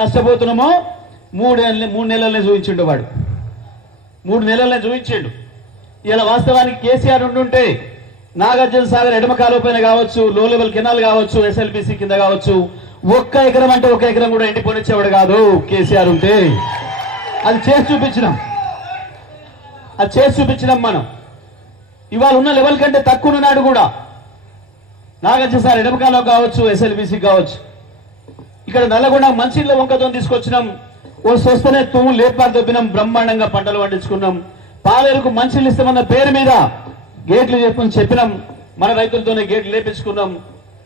నష్టపోతున్నామో 3 నెలలనే చూపించిండు వాడు. 3 నెలలనే చూపించిండు. ఇలా వాస్తవానికి కేసీఆర్ ఉండుంటే నాగార్జున సాగర్ ఎడమ కాలువ పైన కావచ్చు, లో లెవెల్ కెనాల్ కావచ్చు, ఎస్ఎల్బిసి కింద కావచ్చు, 1 ఎకరం అంటే 1 ఎకరం కూడా ఎండిపోనిచ్చేవాడు కాదు కేసీఆర్ ఉంటే. అది చేసి చూపించినాం మనం. ఇవాళ ఉన్న లెవెల్ కంటే తక్కువ ఉన్నాడు కూడా నాగార్జున సాగర్ ఎడమ కాలువ కావచ్చు, ఎస్ఎల్బిసి కావచ్చు. ఇక్కడ నల్లగొండ మంచిళ్ళ వంకతో తీసుకొచ్చినాం. ఓ స్వస్థనే తూము లేపారు దొబ్బినాం, బ్రహ్మాండంగా పంటలు పండించుకున్నాం. పాలేరుకు మంచిళ్ళు ఇస్తామన్న పేరు మీద గేట్లు చెప్పినాం. మన రైతులతోనే గేట్లు లేపించుకున్నాం.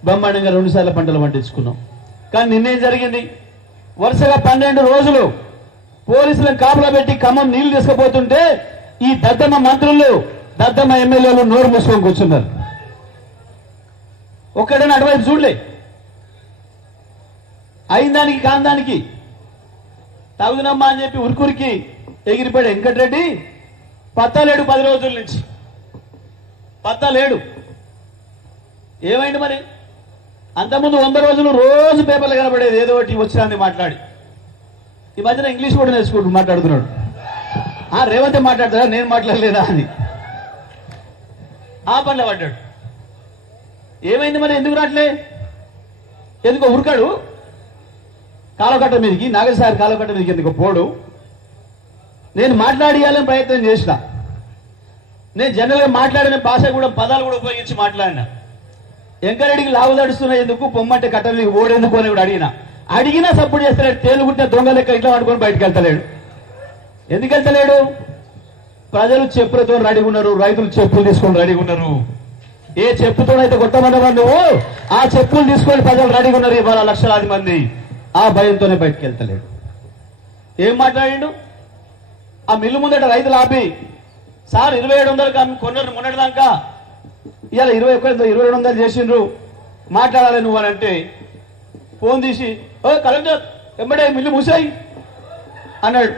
బ్రహ్మాండంగా 2 సార్లు పంటలు పండించుకున్నాం. కానీ నిన్నేం జరిగింది? వరుసగా 12 రోజులు పోలీసులను కాపులా పెట్టి ఖమ్మం నీళ్లు తీసుకుపోతుంటే ఈ దద్దమ్మ మంత్రులు, దద్దమ్మ ఎమ్మెల్యేలు నోరు మూసుకొని కూర్చున్నారు. ఒక్కడైనా అటువైపు చూడలే. అయిందానికి కాందానికి తగుదనమ్మా అని చెప్పి ఉరుకురికి ఎగిరిపోయాడు వెంకటరెడ్డి. పత్తా లేడు, 10 రోజుల నుంచి పత్తా లేడు. ఏమైంది మరి? అంతకుముందు 100 రోజులు రోజు పేపర్లు కనబడేది, ఏదో ఒకటి వచ్చినా మాట్లాడి. ఈ మధ్యన ఇంగ్లీష్ కూడా మాట్లాడుతున్నాడు. రేవంత్ మాట్లాడతాడా, నేను మాట్లాడలేదా అని ఆ పనిలో పడ్డాడు. ఏమైంది మరి? ఎందుకు రావట్లే? ఎందుకో ఉరకాడు కాలకట్ట మీదకి, నాగసారి కాలకట్ట మీదకి ఎందుకు పోడు? నేను మాట్లాడియాలని ప్రయత్నం చేసిన. నేను జనరల్గా మాట్లాడిన భాష కూడా, పదాలు కూడా ఉపయోగించి మాట్లాడిన. వెంకరెడ్డికి లావు తడుస్తున్నా ఎందుకు, పొమ్మంటే కట్ట మీదకి ఓడేందుకు అని కూడా అడిగినా సపోర్ట్ చేస్తలేడు. తేలుగుంటే దొంగ లెక్క ఇట్లా పడుకొని బయటకు వెళ్తలేడు. ఎందుకు వెళ్తలేడు? ప్రజలు చెప్పులతో రెడీగా ఉన్నారు, రైతులు చెప్పులు తీసుకొని రెడీగా ఉన్నారు. ఏ చెప్పుతోనైతే కొట్టమన్నవా నువ్వు, ఆ చెప్పులు తీసుకొని ప్రజలు రెడీగా ఉన్నారు ఇవాళ లక్షలాది మంది. ఆ భయంతోనే బయటకు వెళ్తలేడు. ఏం మాట్లాడిండు? ఆ మిల్లు ముందట రైతులు ఆపి, సార్ 2700 కొన్నారు మొన్నటిదాకా, ఇవాళ 2700 చేసిండ్రు, మాట్లాడాలి నువ్వు అని అంటే ఫోన్ తీసి, ఓ కలెక్టర్ ఎంబడే మిల్లు మూసాయి అన్నాడు.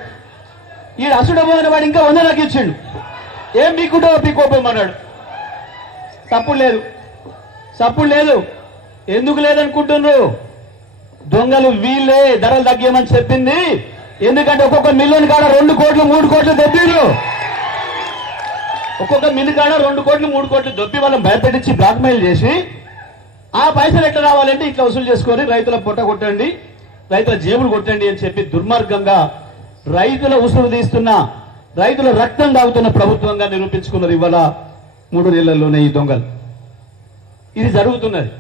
ఈ అసుడబోయిన వాడు ఇంకా 100 నాకు ఇచ్చిండు. ఏం పీక్కుంటావో పీకోపోమన్నాడు. సప్పుడు లేదు. ఎందుకు లేదనుకుంటున్నారు? దొంగలు వీళ్ళే ధరలు తగ్గమని చెప్పింది. ఎందుకంటే ఒక్కొక్క మిల్లుని కాడ 2 కోట్లు 3 కోట్లు దొబ్బిరు. ఒక్కొక్క మిల్లు కాడ 2 కోట్లు 3 కోట్లు దొబ్బి వాళ్ళని భయపెట్టించి బ్లాక్మెయిల్ చేసి, ఆ పైసలు ఎట్లా రావాలంటే ఇట్లా వసూలు చేసుకొని రైతుల పొట్ట కొట్టండి, రైతుల జేబులు కొట్టండి అని చెప్పి దుర్మార్గంగా రైతుల ఉసురు తీస్తున్న, రైతుల రక్తం తాగుతున్న ప్రభుత్వంగా నిరూపించుకున్నారు ఇవాళ 3 నెలల్లోనే ఈ దొంగలు. ఇది జరుగుతున్నది.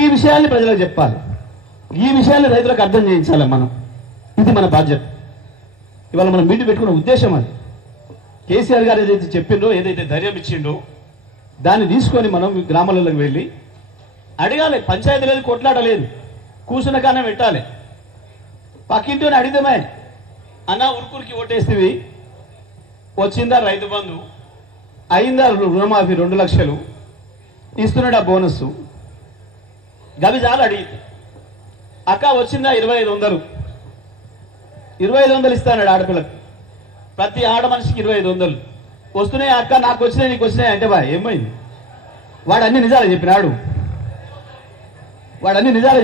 ఈ విషయాన్ని ప్రజలకు చెప్పాలి, ఈ విషయాన్ని రైతులకు అర్థం చేయించాలి మనం. ఇది మన బాధ్యత. ఇవాళ మనం మీటింగ్ పెట్టుకున్న ఉద్దేశం అది. కేసీఆర్ గారు ఏదైతే చెప్పిండో, ఏదైతే ధైర్యం ఇచ్చిండో, దాన్ని తీసుకొని మనం గ్రామాలకు వెళ్ళి అడగాలి. పంచాయతీ లేదు, కొట్లాడలేదు, కూర్చున్న కానే పెట్టాలి. పక్కింటిని అడిగితే, అన్నా ఉరుకురికి ఓటేస్తేవి, వచ్చిందా రైతు బంధు, అయిందా రుణమాఫీ 2 లక్షలు, ఇస్తున్నాడా బోనస్, గవి చాలు అడిగింది. అక్క వచ్చిందా 2500, 2500 ఇస్తాడు ఆడపిల్లకి. ప్రతి ఆడ మనిషికి 2500 వస్తున్నాయి. అక్క నాకు వచ్చినాయి, నీకు వచ్చినాయి అంటే బా ఏమైంది? వాడు అన్ని నిజాలే చెప్పినాడు.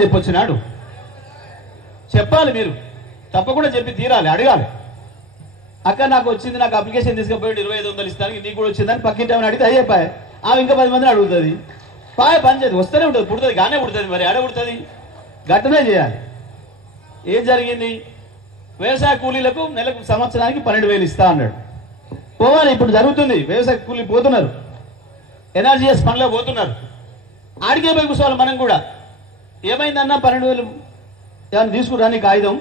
చెప్పొచ్చినాడు. చెప్పాలి, మీరు తప్పకుండా చెప్పి తీరాలి, అడగాలి. అక్క నాకు వచ్చింది, నాకు అప్లికేషన్ తీసుకుపోయి 2500 ఇస్తాను, నీకు కూడా వచ్చిందని పక్కింటి ఆమెను అడిగితే అయ్యేపాయ. ఆమె ఇంకా 10 మందిని అడుగుతుంది. పనిచేది వస్తూనే ఉంటుంది, పుడుతుంది, గానే పుడుతుంది. మరి ఆడ పుడుతుంది, గట్టనే చేయాలి. ఏం జరిగింది? వ్యవసాయ కూలీలకు నెలకు సంవత్సరానికి 12,000 ఇస్తా అన్నాడు. పోవాలి, ఇప్పుడు జరుగుతుంది. వ్యవసాయ కూలీ పోతున్నారు, ఎన్ఆర్జీఎస్ పనిలో పోతున్నారు. ఆడికే పోయి కూర్చోవాలి మనం కూడా. ఏమైందన్నా 12,000 ఏమైనా తీసుకురా నీకు ఆయుధం